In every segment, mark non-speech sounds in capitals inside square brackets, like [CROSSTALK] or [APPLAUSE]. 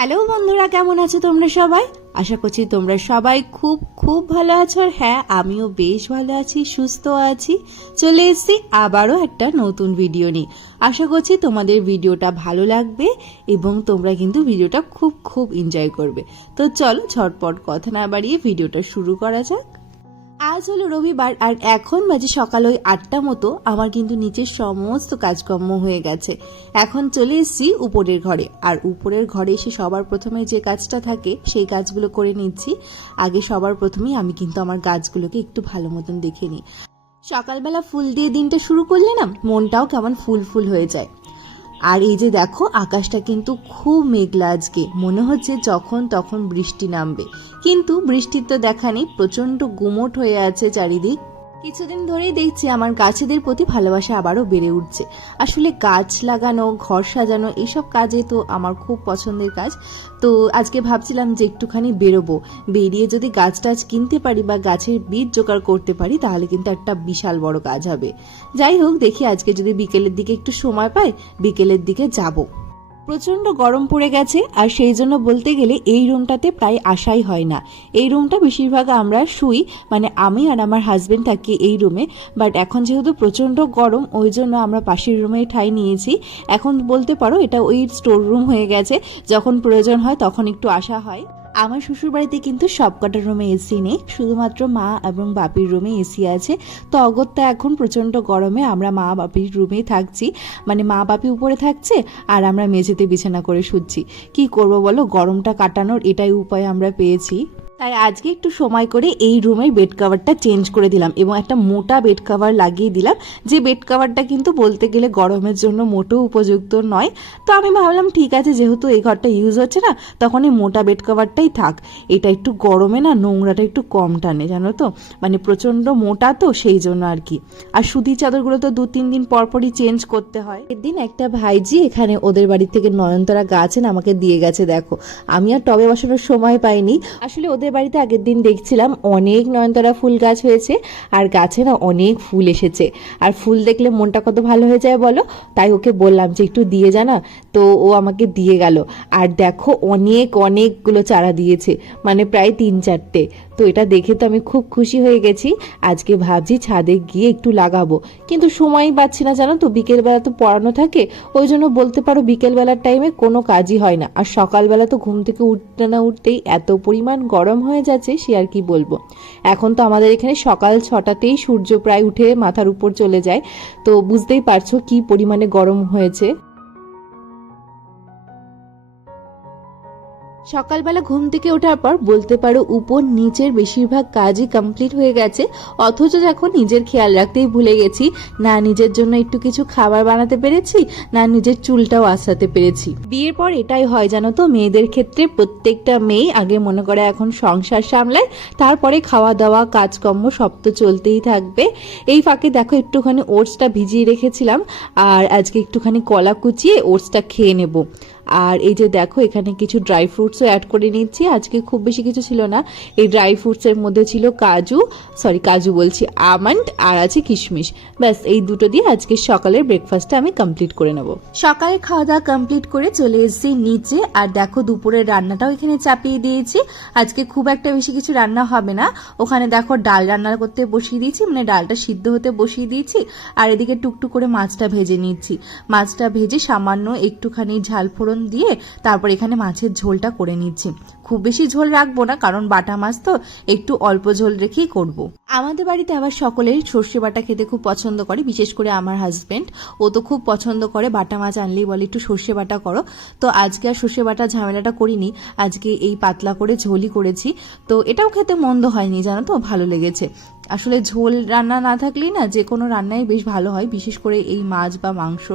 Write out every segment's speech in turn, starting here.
Hello বন্ধুরা, কেমন আছো তোমরা সবাই? আশা করছি তোমরা সবাই খুব খুব ভালো আছো। আর হ্যাঁ আমিও বেশ ভালো আছি, সুস্থ আছি। চলে এসেছি আবারও একটা নতুন ভিডিও নিয়ে। আশা করছি তোমাদের ভিডিওটা ভালো লাগবে এবং তোমরা কিন্তু ভিডিওটা খুব খুব এনজয় করবে। তো চলো ঝটপট কথা না বাড়িয়ে ভিডিওটা শুরু করা যাক। আজ হলো রবিবার আর এখন বাজে সকাল ওই আটটা মতো। আমার কিন্তু নিচের সমস্ত কাজকর্ম হয়ে গেছে। এখন চলে এসেছি উপরের ঘরে। আর উপরের ঘরে এসে সবার প্রথমে যে কাজটা থাকে, সেই কাজগুলো করে নিচ্ছি। আগে সবার প্রথমেই আমি কিন্তু আমার গাছগুলোকে একটু ভালো মতন দেখে নিই। সকালবেলা ফুল দিয়ে দিনটা শুরু করলে না মনটাও কেমন ফুল ফুল হয়ে যায়। আর এই যে দেখো, আকাশটা কিন্তু খুব মেঘলা আজকে। মনে হচ্ছে যখন তখন বৃষ্টি নামবে। কিন্তু বৃষ্টির তো দেখা নেই, প্রচণ্ড গুমোট হয়ে আছে চারিদিক। কিছুদিন ধরেই দেখছি আমার গাছেদের প্রতি ভালোবাসা আবারও বেড়ে উঠছে। আসলে গাছ লাগানো, ঘর সাজানো এইসব কাজে তো আমার খুব পছন্দের কাজ। তো আজকে ভাবছিলাম যে একটুখানি বেরোবো। বেরিয়ে যদি গাছ টাছ কিনতে পারি বা গাছের বীজ জোগাড় করতে পারি, তাহলে কিন্তু একটা বিশাল বড় কাজ হবে। যাই হোক, দেখি আজকে যদি বিকেলের দিকে একটু সময় পাই, বিকেলের দিকে যাব। প্রচণ্ড গরম পড়ে গেছে, আর সেই জন্য বলতে গেলে এই রুমটাতে প্রায় আসাই হয় না। এই রুমটা বেশিরভাগ আমরা শুই মানে আমি আর আমার হাজব্যান্ড থাকি এই রুমে বাট এখন যেহেতু প্রচণ্ড গরম, ওই জন্য আমরা পাশের রুমে ঠাই নিয়েছি। এখন বলতে পারো এটা ওই স্টোর রুম হয়ে গেছে, যখন প্রয়োজন হয় তখন একটু আসা হয়। আমার শ্বশুর বাড়িতে কিন্তু সবকটা রুমে এসি নেই। শুধুমাত্র মা এবং বাপির রুমে এসি আছে। তো অগত্যা এখন প্রচণ্ড গরমে আমরা মা বাপির রুমেই থাকছি। মানে মা বাপি উপরে থাকছে আর আমরা মেঝেতে বিছানা করে শুচ্ছি। কি করব বলো? গরমটা কাটানোর এটাই উপায় আমরা পেয়েছি। তাই আজকে একটু সময় করে এই রুমের বেড কাভারটা চেঞ্জ করে দিলাম এবং একটা মোটা বেড কাভার লাগিয়ে দিলাম। যে বেড কাভারটা কিন্তু বলতে গেলে গরমের জন্য মোটেও উপযুক্ত নয়। তো আমি ভাবলাম, ঠিক আছে, যেহেতু এই ঘরটা ইউজ হচ্ছে না, তখন এই মোটা বেড কাভারটাই থাক। এটা একটু গরমে না, নোংরাটা একটু কম টানে, জানো তো? মানে প্রচণ্ড মোটা তো, সেই জন্য আর কি। আর সুতি চাদরগুলো তো দু তিন দিন পরপরই চেঞ্জ করতে হয়। একদিন একটা ভাইজি এখানে ওদের বাড়ি থেকে নয়নতারা গাছেন আমাকে দিয়ে গেছে, দেখো। আমি আর টবে বসানোর সময় পাইনি। আসলে ওদের বাড়িতে আগের দিন দেখছিলাম অনেক নয়নতারা ফুল গাছ হয়েছে, আর গাছে না অনেক ফুল এসেছে। আর ফুল দেখলে মনটা কত ভালো হয়ে যায় বলো? তাই ওকে বললাম যে একটু দিয়ে জানা তো ও আমাকে দিয়ে গেল। আর দেখো অনেক অনেকগুলো চারা দিয়েছে মানে প্রায় তিন চারটে। তো এটা দেখে তো আমি খুব খুশি হয়ে গেছি। আজকে ভাবছি ছাদে গিয়ে একটু লাগাবো। কিন্তু সময়ই পাচ্ছি না জানো তো, বিকেলবেলা তো পড়ানো থাকে। ওই জন্য বলতে পারো বিকেলবেলার টাইমে কোনো কাজই হয় না। আর সকালবেলা তো ঘুম থেকে উঠতে না উঠতেই এত পরিমাণ গরম হয়ে যাচ্ছে, সে আর কি বলব। এখন তো আমাদের এখানে সকাল ছটাতেই সূর্য প্রায় উঠে মাথার উপর চলে যায়। তো বুঝতেই পারছ কি পরিমাণে গরম হয়েছে। সকালবেলা ঘুম থেকে ওঠার পর বলতে পারো উপর নিচের বেশিরভাগ কাজই কমপ্লিট হয়ে গেছে, অথচ এখন নিজের খেয়াল রাখতেই ভুলে গেছি। না নিজের জন্য একটু কিছু খাবার বানাতে পেরেছি, না নিজের চুলটাও আসাতে পেরেছি। বিয়ের পর এটাই হয় জানো তো, মেয়েদের ক্ষেত্রে প্রত্যেকটা মেয়ে আগে মনে করে এখন সংসার সামলায়, তারপরে খাওয়া দাওয়া কাজকর্ম সব তো চলতেই থাকবে। এই ফাঁকে দেখো একটুখানি ওটসটা ভিজিয়ে রেখেছিলাম, আর আজকে একটুখানি কলা কুচিয়ে ওটসটা খেয়ে নেব। আর এই যে দেখো, এখানে কিছু ড্রাই ফ্রুটসও অ্যাড করে নিচ্ছি। আজকে খুব বেশি কিছু ছিল না। এই ড্রাই ফ্রুটসের মধ্যে ছিল কাজু সরি কাজু বলছি, আমন্ড আর আছে কিশমিশ। ব্যাস, এই দুটো দিয়ে আজকে সকালের ব্রেকফাস্টটা আমি কমপ্লিট করে নেব। সকালে খাওয়া দাওয়া কমপ্লিট করে চলে এসেছি নিচে। আর দেখো, দুপুরের রান্নাটাও এখানে চাপিয়ে দিয়েছি। আজকে খুব একটা বেশি কিছু রান্না হবে না। ওখানে দেখো, ডাল রান্না করতে বসিয়ে দিয়েছি মানে ডালটা সিদ্ধ হতে বসিয়ে দিয়েছি। আর এদিকে টুকটুক করে মাছটা ভেজে নিচ্ছি। মাছটা ভেজে সামান্য একটুখানি ঝাল ফোড়ন দিয়ে তারপর এখানে মাছের ঝোলটা করে নিচ্ছি। খুব বেশি ঝোল রাখব না, কারণ বাটা মাছ তো একটু অল্প ঝোল রেখেই করব। আমাদের বাড়িতে আবার সকলেই সর্ষে বাটা খেতে খুব পছন্দ করে, বিশেষ করে আমার হাজবেন্ড ও তো খুব পছন্দ করে বাটা মাছ আনলেই বলে, একটু সর্ষে বাটা করো। তো আজকে আর সর্ষে বাটা ঝামেলাটা করিনি, আজকে এই পাতলা করে ঝোলই করেছি। তো এটাও খেতে মন্দ হয়নি, জানো তো, ভালো লেগেছে। আসলে ঝোল রান্না না থাকলেই না, যে কোনো রান্নাই বেশ ভালো হয়, বিশেষ করে এই মাছ বা মাংস।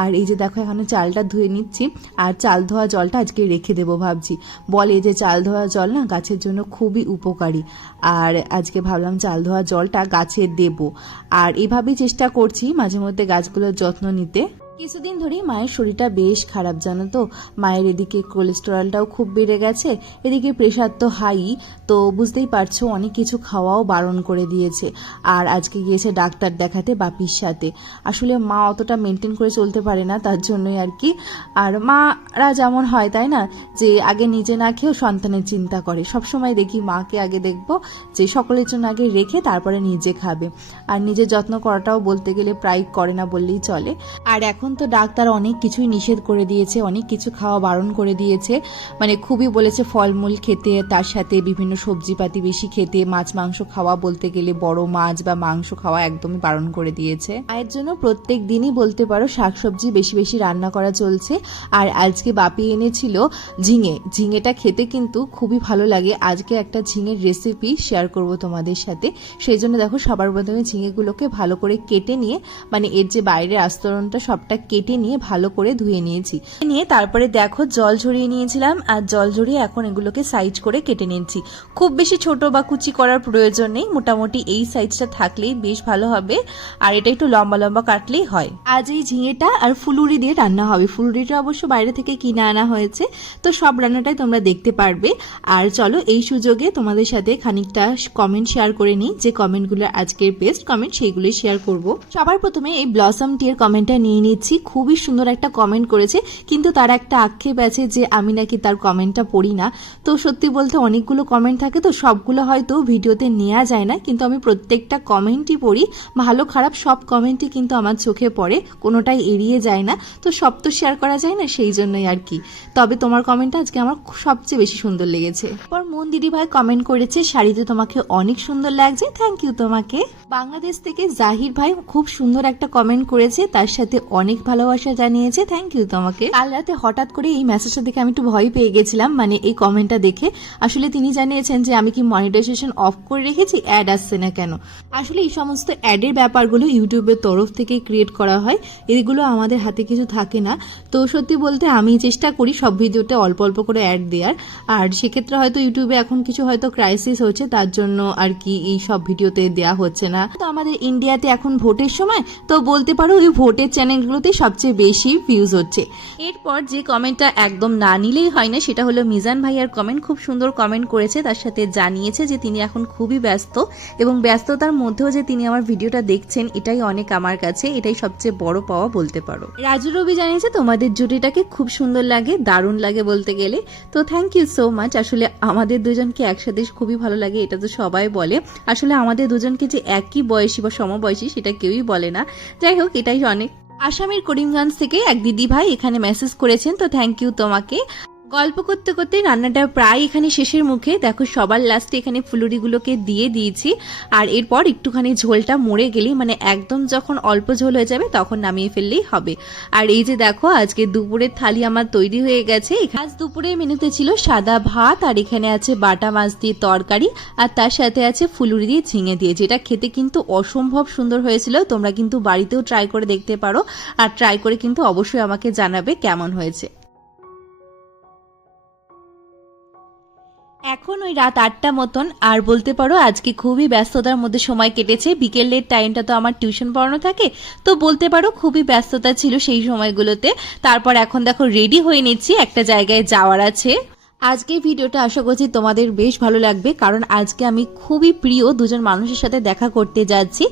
আর এই যে দেখো, এখানে চালটা ধুয়ে নিচ্ছি, আর চাল ধোয়া জলটা আজকে রেখে দেবো ভাবছি। বলে যে চাল ধোয়া জল না গাছের জন্য খুবই উপকারী। আর আজকে ভাবলাম চাল ধোয়া জলটা গাছে দেব। আর এভাবেই চেষ্টা করছি মাঝে মধ্যে গাছগুলোর যত্ন নিতে। কিছুদিন ধরেই মায়ের শরীরটা বেশ খারাপ, জানো তো? মায়ের এদিকে কোলেস্টেরলটাও খুব বেড়ে গেছে, এদিকে প্রেশার তো হাই তো বুঝতেই পারছ অনেক কিছু খাওয়াও বারণ করে দিয়েছে। আর আজকে গিয়েছে ডাক্তার দেখাতে বাপির সাথে। আসলে মা অতটা মেনটেন করে চলতে পারে না, তার জন্যই আর কি। আর মারা যেমন হয়, তাই না? যে আগে নিজে না খেয়েও সন্তানের চিন্তা করে। সবসময় দেখি মাকে আগে দেখব, যে সকলের জন্য আগে রেখে তারপরে নিজে খাবে। আর নিজের যত্ন করাটাও বলতে গেলে প্রায় করে না বললেই চলে। আর এখন তো ডাক্তার অনেক কিছুই নিষেধ করে দিয়েছে, অনেক কিছু খাওয়া বারণ করে দিয়েছে। মানে খুবই বলেছে ফলমূল খেতে, তার সাথে বিভিন্ন সবজিপাতি বেশি খেতে, মাছ, মাংস খাওয়া বলতে গেলে বড় মাছ বা মাংস খাওয়া একদমই বারণ করে দিয়েছে। মায়ের জন্য প্রত্যেক দিনই বলতে পারো শাকসবজি বেশি বেশি রান্না করা চলছে। আর আজকে বাপি এনেছিল ঝিঙে। ঝিঙেটা খেতে কিন্তু খুবই ভালো লাগে। আজকে একটা ঝিঙের রেসিপি শেয়ার করব তোমাদের সাথে। সেই জন্য দেখো সবার প্রথমে ঝিঙেগুলোকে ভালো করে কেটে নিয়ে মানে এর যে বাইরের আস্তরণটা সবটা কেটে নিয়ে ভালো করে ধুয়ে নিয়েছি। নিয়ে তারপরে দেখো জল ঝরিয়ে নিয়েছিলাম, আর জল ঝরিয়ে এখন এগুলোকে সাইজ করে কেটে নিয়েছি খুব বেশি ছোট বা কুচি করার প্রয়োজন নেই, মোটামুটি এই সাইজটা থাকলেই বেশ ভালো হবে, আর এটা একটু লম্বা লম্বা কাটলেই হয়। আজ এই ঝিঙেটা আর ফুলুরি দিয়ে রান্না হবে। ফুলুরিটা অবশ্য বাইরে থেকে কিনে আনা হয়েছে, তো সব রান্নাটাই তোমরা দেখতে পারবে। আর চলো এই সুযোগে তোমাদের সাথে খানিকটা কমেন্ট শেয়ার করে নিই, যে কমেন্টগুলো আজকের বেস্ট কমেন্ট সেইগুলোই শেয়ার করব। সবার প্রথমে এই ব্লসম টিয়ের কমেন্টটা নিয়ে নিচ্ছি। খুবই সুন্দর একটা কমেন্ট করেছে, কিন্তু তার একটা আক্ষেপ আছে যে আমি নাকি তার কমেন্টটা পড়ি না। তো সত্যি বলতে অনেকগুলো কমেন্ট থাকে, তো সবগুলো হয়তো ভিডিওতে নেওয়া যায় না, কিন্তু আমি প্রত্যেকটা কমেন্টই পড়ি। ভালো, খারাপ সব কমেন্টই কিন্তু আমার চোখে পড়ে, কোনোটাই এড়িয়ে যায় না। তো সব তো শেয়ার করা যায় না, সেই জন্যই আর কি। তবে তোমার কমেন্টটা আজকে আমার সবচেয়ে বেশি সুন্দর লেগেছে। পর মন দিদি ভাই কমেন্ট করেছে, শাড়িতে তোমাকে অনেক সুন্দর লাগছে থ্যাংক ইউ তোমাকে। বাংলাদেশ থেকে জাহির ভাই খুব সুন্দর একটা কমেন্ট করেছে, তার সাথে অনেক ভালোবাসা জানিয়েছে। থ্যাংক ইউ তোমাকে। কাল রাতে হঠাৎ করে এই মেসেজটা দেখে আমি একটু ভয় পেয়ে গেছিলাম। মানে এই কমেন্টটা দেখে। আসলে তিনি জানিয়েছেন যে, আমি কি মনিটাইজেশন অফ করে রেখেছি? অ্যাড আসছে না কেন? আসলে এই সমস্ত অ্যাডের ব্যাপারগুলো ইউটিউবের তরফ থেকে ক্রিয়েট করা হয়। এগুলো আমাদের হাতে কিছু থাকে না। তো সত্যি বলতে আমি চেষ্টা করি সব ভিডিওতে অল্প অল্প করে অ্যাড দেওয়ার। আর সেক্ষেত্রে হয়তো ইউটিউবে এখন কিছু হয়তো ক্রাইসিস হচ্ছে, তার জন্য আর কি এই সব ভিডিওতে দেওয়া হচ্ছে না। তো আমাদের ইন্ডিয়াতে এখন ভোটের সময়? তো বলতে পারো ওই ভোটের চ্যানেলগুলোতে সবচেয়ে বেশি ভিউজ হচ্ছে। এরপর যে কমেন্টটা একদম না নিলেই হয় না, সেটা হলো মিজান ভাইয়ার কমেন্ট খুব সুন্দর কমেন্ট করেছে, তার সাথে জানিয়েছে যে তিনি এখন খুবই ব্যস্ত এবং ব্যস্ততার মধ্যেও যে তিনি আমার ভিডিওটা দেখছেন, এটাই অনেক আমার কাছে, এটাই সবচেয়ে বড় পাওয়া বলতে পারো। রাজু রবি জানিয়েছে, তোমাদের জুটিটাকে খুব সুন্দর লাগে, দারুণ লাগে বলতে গেলে। তো থ্যাংক ইউ সো মাচ আসলে আমাদের দুজনকে একসাথে খুবই ভালো লাগে, এটা তো সবাই বলে। আসলে আমাদের দুজনকে যে একই বয়সী বা সমবয়সী, সেটা কেউই বলে না। যাই হোক, এটাই অনেক। আসামের করিমগঞ্জ থেকে এক দিদি ভাই এখানে মেসেজ করেছেন তো থ্যাংক ইউ তোমাকে। গল্প করতে করতে রান্নাটা প্রায় এখানে শেষের মুখে। দেখো, সবার লাস্টে এখানে ফুলুরিগুলোকে দিয়ে দিয়েছি। আর এরপর একটুখানি ঝোলটা মরে গেলেই মানে একদম যখন অল্প ঝোল হয়ে যাবে, তখন নামিয়ে ফেললেই হবে। আর এই যে দেখো, আজকে দুপুরের থালি আমার তৈরি হয়ে গেছে। আজ দুপুরের মেনুতে ছিল সাদা ভাত, আর এখানে আছে বাটা মাছ দিয়ে তরকারি, আর তার সাথে আছে ফুলুরি দিয়ে ঝিঙে দিয়ে, যেটা খেতে কিন্তু অসম্ভব সুন্দর হয়েছিল। তোমরা কিন্তু বাড়িতেও ট্রাই করে দেখতে পারো। আর ট্রাই করে কিন্তু অবশ্যই আমাকে জানাবে কেমন হয়েছে। এখন ওই রাত আটটা মতন, আর বলতে পারো আজকে খুবই ব্যস্ততার মধ্যে সময় কেটেছে। বিকেলের টাইমটা তো আমার টিউশন পড়ানো থাকে, তো বলতে পারো খুবই ব্যস্ততা ছিল সেই সময়গুলোতে। তারপর এখন দেখো রেডি হয়ে নিচ্ছি, একটা জায়গায় যাওয়ার আছে। আজকে ভিডিওটা আশা করছি তোমাদের বেশ ভালো লাগবে, কারণ আজকে আমি খুবই প্রিয় দুজন মানুষের সাথে দেখা করতে যাচ্ছি,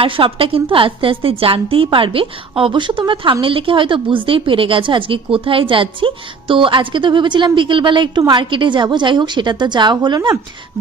আর সবটা কিন্তু আস্তে আস্তে জানতেই পারবে। অবশ্য তোমরা থামনে লিখে হয়তো বুঝতেই পেরে গেছো আজকে কোথায় যাচ্ছি। তো আজকে তো ভেবেছিলাম বিকেলবেলা একটু মার্কেটে যাব, যাই হোক সেটা তো যাওয়া হলো না।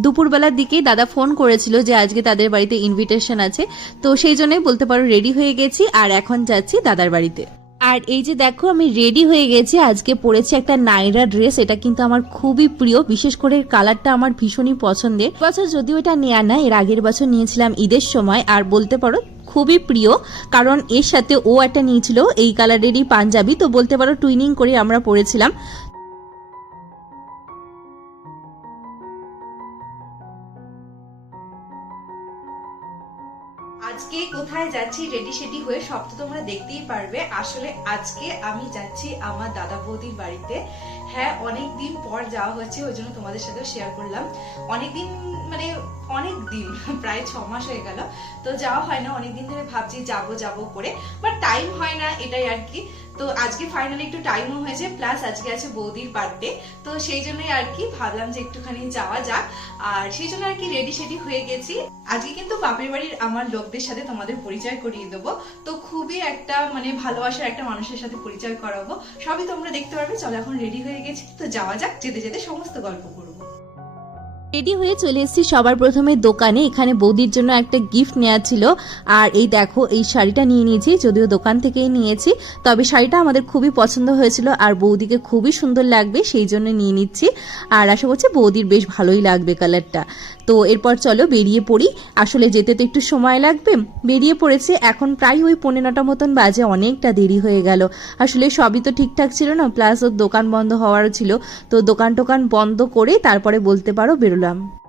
দুপুরবেলার দিকেই দাদা ফোন করেছিল যে আজকে তাদের বাড়িতে ইনভিটেশন আছে, তো সেই জন্যই বলতে পারো রেডি হয়ে গেছি, আর এখন যাচ্ছি দাদার বাড়িতে। আর এই যে দেখো, আমি রেডি হয়ে গেছি। আজকে পরেছি একটা নাইরা ড্রেস এটা কিন্তু আমার খুবই প্রিয়। বিশেষ করে কালারটা আমার ভীষণই পছন্দের। বছর যদিও এটা নেয়া না, এর আগের বছর নিয়েছিলাম ঈদের সময়। আর বলতে পারো, খুবই প্রিয়, কারণ এর সাথে ও একটা নিয়েছিল, এই কালারেরই পাঞ্জাবি। তো বলতে পারো টুইনিং করে আমরা পরেছিলাম। কোথায় যাচ্ছি রেডি সেডি হয়ে সব তো তোমরা দেখতেই পারবে। আসলে আজকে আমি যাচ্ছি আমার দাদা বৌদির বাড়িতে। হ্যাঁ অনেক দিন পর যাওয়া হয়েছে, ওই জন্য তোমাদের সাথে শেয়ার করলাম। অনেকদিন মানে অনেক দিন, [LAUGHS] প্রায় ছ মাস হয়ে গেল। তো যাওয়া হয় না অনেকদিন ধরে ভাবছি যাব যাব করে। বাট টাইম হয় না এটাই আর কি। তো আজকে ফাইনালি একটু টাইমও হয়েছে প্লাস আজকে আছে বৌদির বার্থডে তো সেই জন্যই আর কি ভাবলাম যে একটুখানি যাওয়া যাক। আর সেই জন্য আর কি রেডি সেডি হয়ে গেছি। আজকে কিন্তু বাপের বাড়ির আমার লোকদের সাথে তোমাদের পরিচয় করিয়ে দেবো। তো খুবই একটা মানে ভালোবাসার একটা মানুষের সাথে পরিচয় করাবো। সবই তোমরা দেখতে পারবে, চলো এখন রেডি হয়ে গেছি। তো যাওয়া যাক, যেতে যেতে সমস্ত গল্প করব। রেডি হয়ে চলে এসেছি সবার প্রথমে দোকানে। এখানে বৌদির জন্য একটা গিফট নেওয়া ছিল। আর এই দেখো, এই শাড়িটা নিয়ে নিয়েছি, যদিও দোকান থেকেই নিয়েছি। তবে শাড়িটা আমাদের খুবই পছন্দ হয়েছিল আর বৌদিকে খুবই সুন্দর লাগবে, সেই জন্য নিয়ে নিচ্ছি। আর আশা করছি বৌদির বেশ ভালোই লাগবে কালারটা তো এরপর চলো বেরিয়ে পড়ি। আসলে যেতে তো একটু সময় লাগবে। বেরিয়ে পড়েছে, এখন প্রায় ওই পনেরোটা মতন বাজে, অনেকটা দেরি হয়ে গেল। আসলে সবই তো ঠিকঠাক ছিল না প্লাস ওর দোকান বন্ধ হওয়ারও ছিল। তো দোকান টোকান বন্ধ করে তারপরে বলতে পারো বেরোলাম।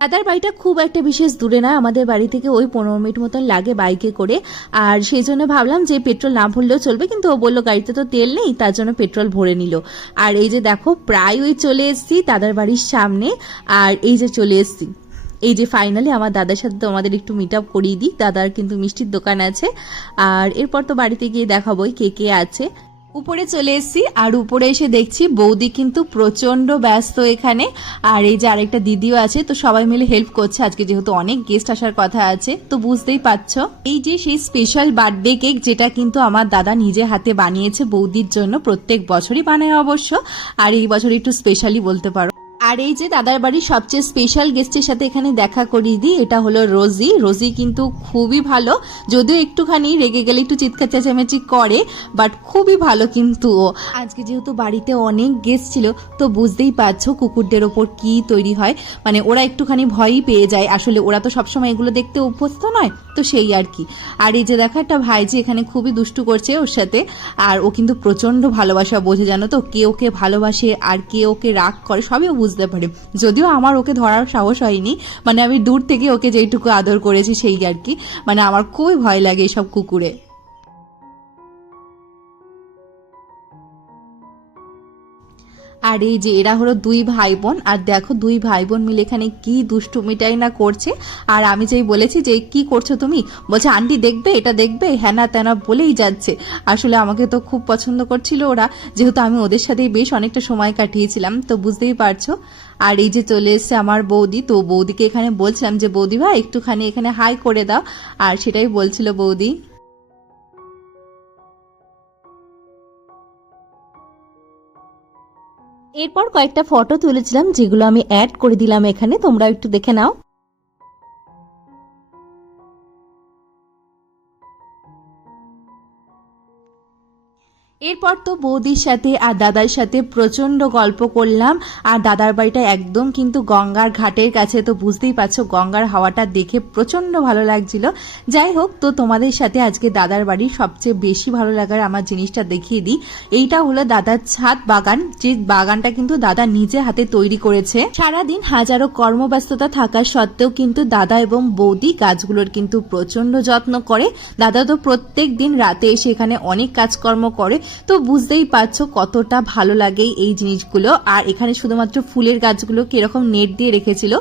দাদার বাড়িটা খুব একটা বিশেষ দূরে না আমাদের বাড়ি থেকে ওই পনেরো মিনিট মতন লাগে বাইকে করে। আর সেই জন্য ভাবলাম যে পেট্রোল না ভরলেও চলবে, কিন্তু ও বলল গাড়িতে তো তেল নেই, তার জন্য পেট্রোল ভরে নিল। আর এই যে দেখো, প্রায় ওই চলে এসেছি দাদার বাড়ির সামনে, আর এই যে চলে এসেছি। এই যে ফাইনালি আমার দাদার সাথে তোমাদের একটু মিট আপ করিয়ে দিই। দাদার কিন্তু মিষ্টির দোকান আছে। আর এরপর তো বাড়িতে গিয়ে দেখাবোই কে কে আছে। উপরে চলে এসেছি, আর উপরে এসে দেখছি বৌদি কিন্তু প্রচণ্ড ব্যস্ত এখানে। আর এই যে আরেকটা দিদিও আছে, তো সবাই মিলে হেল্প করছে। আজকে যেহেতু অনেক গেস্ট আসার কথা আছে, তো বুঝতেই পারছ। এই যে সেই স্পেশাল বার্থডে কেক যেটা কিন্তু আমার দাদা নিজে হাতে বানিয়েছে বৌদির জন্য, প্রত্যেক বছরই বানায় অবশ্য। আর এই বছর একটু স্পেশালি বলতে পারো। আর এই যে দাদার বাড়ির সবচেয়ে স্পেশাল গেস্টের সাথে এখানে দেখা করিয়ে দিই, এটা হলো রোজি। রোজি কিন্তু খুবই ভালো। যদিও একটুখানি রেগে গেলে একটু চিৎকার চেঁচামেচি করে বাট খুবই ভালো কিন্তু ও। আজকে যেহেতু বাড়িতে অনেক গেস্ট ছিল, তো বুঝতেই পারছ কুকুরদের ওপর কি তৈরি হয়। মানে ওরা একটুখানি ভয়ই পেয়ে যায়। আসলে ওরা তো সবসময় এগুলো দেখতে অভ্যস্ত নয়, তো সেই আর কি। আর এই যে দেখো একটা ভাইজি এখানে খুবই দুষ্টু করছে ওর সাথে, আর ও কিন্তু প্রচণ্ড ভালোবাসা বোঝে, জানো তো? কে ওকে ভালোবাসে আর কে ওকে রাগ করে, সবই ও বুঝতে পারে। যদিও আমার ওকে ধরার সাহস হয়নি মানে আমি দূর থেকে ওকে যেইটুকু আদর করেছি সেই আর কি। মানে আমার খুবই ভয় লাগে এইসব কুকুরে। আর এই যে এরা হলো দুই ভাই বোন আর দেখো দুই ভাই বোন মিলে এখানে কি দুষ্টুমিটাই না করছে। আর আমি যেই বলেছি যে, কি করছ তুমি? বলছে, আন্টি দেখবে, এটা দেখবে হ্যানা ত্যানা বলেই যাচ্ছে। আসলে আমাকে তো খুব পছন্দ করছিল ওরা, যেহেতু আমি ওদের সাথেই বেশ অনেকটা সময় কাটিয়েছিলাম, তো বুঝতেই পারছ। আর এই যে চলে এসছে আমার বৌদি, তো বৌদিকে এখানে বলছিলাম যে, বৌদি ভাই, একটুখানি এখানে হাই করে দাও। আর সেটাই বলছিল বৌদি। এরপর কয়েকটা ফটো তুলেছিলাম যেগুলো আমি অ্যাড করে দিলাম এখানে। তোমরা একটু দেখে নাও। এরপর তো বৌদির সাথে আর দাদার সাথে প্রচণ্ড গল্প করলাম। আর দাদার বাড়িটা একদম কিন্তু গঙ্গার ঘাটের কাছে, তো বুঝতেই পারছ গঙ্গার হাওয়াটা দেখে প্রচণ্ড ভালো লাগছিল। যাই হোক, তো তোমাদের সাথে আজকে দাদার বাড়ির সবচেয়ে বেশি ভালো লাগার আমার জিনিসটা দেখিয়ে দিই। এইটা হলো দাদার ছাদ বাগান, যে বাগানটা কিন্তু দাদা নিজে হাতে তৈরি করেছে। সারাদিন হাজারো কর্মব্যস্ততা থাকা সত্ত্বেও কিন্তু দাদা এবং বৌদি গাছগুলোর কিন্তু প্রচণ্ড যত্ন করে। দাদা তো প্রত্যেক দিন রাতে এসে এখানে অনেক কাজকর্ম করে। তো বুঝতেই পারছ কতটা ভালো লাগে এই জিনিসগুলো। আর এখানে শুধুমাত্র ফুলের গাছগুলো কীরকম নেট দিয়ে রেখেছিল।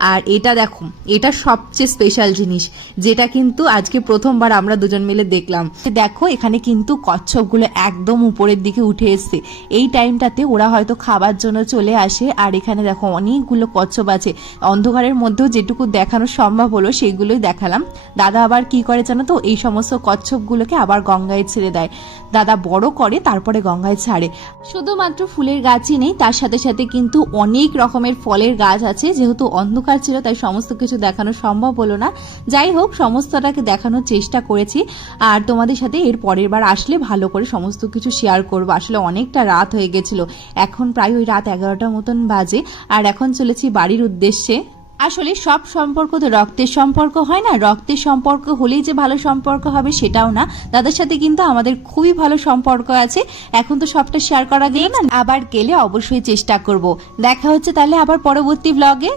আর এটা দেখো, এটা সবচেয়ে স্পেশাল জিনিস, যেটা কিন্তু আজকে প্রথমবার আমরা দুজন মিলে দেখলাম। দেখো, এখানে কিন্তু কচ্ছপগুলো একদম উপরের দিকে উঠে এসছে। এই টাইমটাতে ওরা হয়তো খাবার জন্য চলে আসে, আর এখানে দেখো অনেকগুলো কচ্ছপ আছে। অন্ধকারের মধ্যেও যেটুকু দেখানো সম্ভব হলো সেইগুলোই দেখালাম। দাদা আবার কি করে জানো তো, এই সমস্ত কচ্ছপগুলোকে আবার গঙ্গায় ছেড়ে দেয়। দাদা বড় করে, তারপরে গঙ্গায় ছাড়ে। শুধুমাত্র ফুলের গাছই নেই, তার সাথে সাথে কিন্তু অনেক রকমের ফলের গাছ আছে, যেহেতু অন্ধকার ছিল, তাই সমস্ত কিছু দেখানো সম্ভব হলো না। যাই হোক, সমস্তটাকে দেখানোর চেষ্টা করেছি। আর তোমাদের সাথে এর পরের বার আসলে ভালো করে সমস্ত কিছু শেয়ার করব। আসলে অনেকটা রাত হয়ে গেছিল। এখন প্রায় ওই রাত এগারোটার মতন বাজে। আর এখন চলেছি বাড়ির উদ্দেশ্যে। আসলে সব সম্পর্ক তো রক্তের সম্পর্ক হয় না। রক্তের সম্পর্ক হলেই যে ভালো সম্পর্ক হবে সেটাও না। দাদার সাথে কিন্তু আমাদের খুবই ভালো সম্পর্ক আছে। এখন তো সবটা শেয়ার করা গেল না। আবার গেলে অবশ্যই চেষ্টা করব। দেখা হচ্ছে তাহলে আবার পরবর্তী ব্লগে